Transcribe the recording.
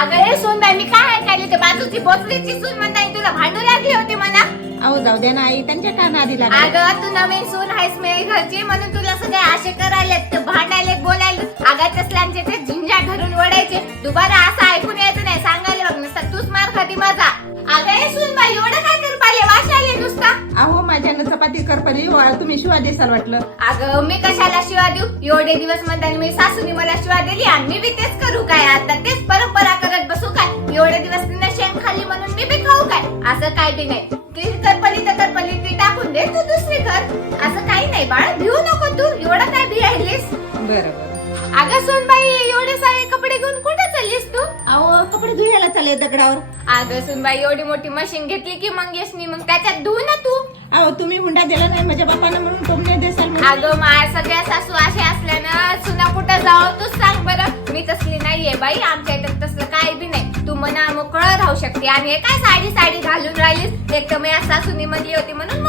अगं हे सून बाई मी काय ऐकायले ते बाजूची बोचरीची सून म्हणताय तुला भांडू लागली होती म्हणा. अहो जाऊ द्या ना आई, त्यांच्या काना आधी लागले. अगं तू नवीन सून आहेस मी घरची म्हणून तुला सगळे आशे करायलेत भांडायलेत बोलायला. अगं तसल्यांचे ते झिंजा घरून वडायचे दुबारा असं ऐकून यायचं नाही. सांगायला बघ नुसता तूच मार खाती माझा. अगं हे सून बाई एवढं काय कर पाहिले वाशाले नुसता. अहो माझ्यानं चपाती करपली, तुम्ही शिवा देसाल वाटलं. अगं मी कशाला शिवा देऊ. एवढे दिवस म्हणताना मी सासूनी मला शिवा दिली आणि मी बी तेच करू काय. आता तेच परंपरा करत बसू काय. एवढे दिवस तिने शेण खाल्ली म्हणून मी बी खाऊ काय. असं काय बी नाही. ती करपली तर करपली ती टाकून दे तू दुसरी घर. असं काही नाही बाळा भिऊ नको तू. एवढं काय भियायलीस. बरं. अगं सुनबाई एवढे सारे कपडे घेऊन कुठे चाललीस तू. अहो कपडे धुयाला चालले दगडावर. अगं सुनबाई एवढी मोठी मशीन घेतली की मग यशनी मग त्याच्यात धुऊ ना तू. अहो तुम्ही हुंडा दिला नाही माझ्या बापानं म्हणून टोमणे देसाल म्हणून. अगं माय सगळ्या सासू असे असल्यानं सुना कुठं जावं तूच सांग बरं. मी तसली नाहीये बाई. आमच्या इथं तसलं काही बी नाही. तू मना मोकळं राहू शकते. आणि हे काय साडी साडी घालून राहिलीस. एक तर मी सासूनी म्हणली होती म्हणून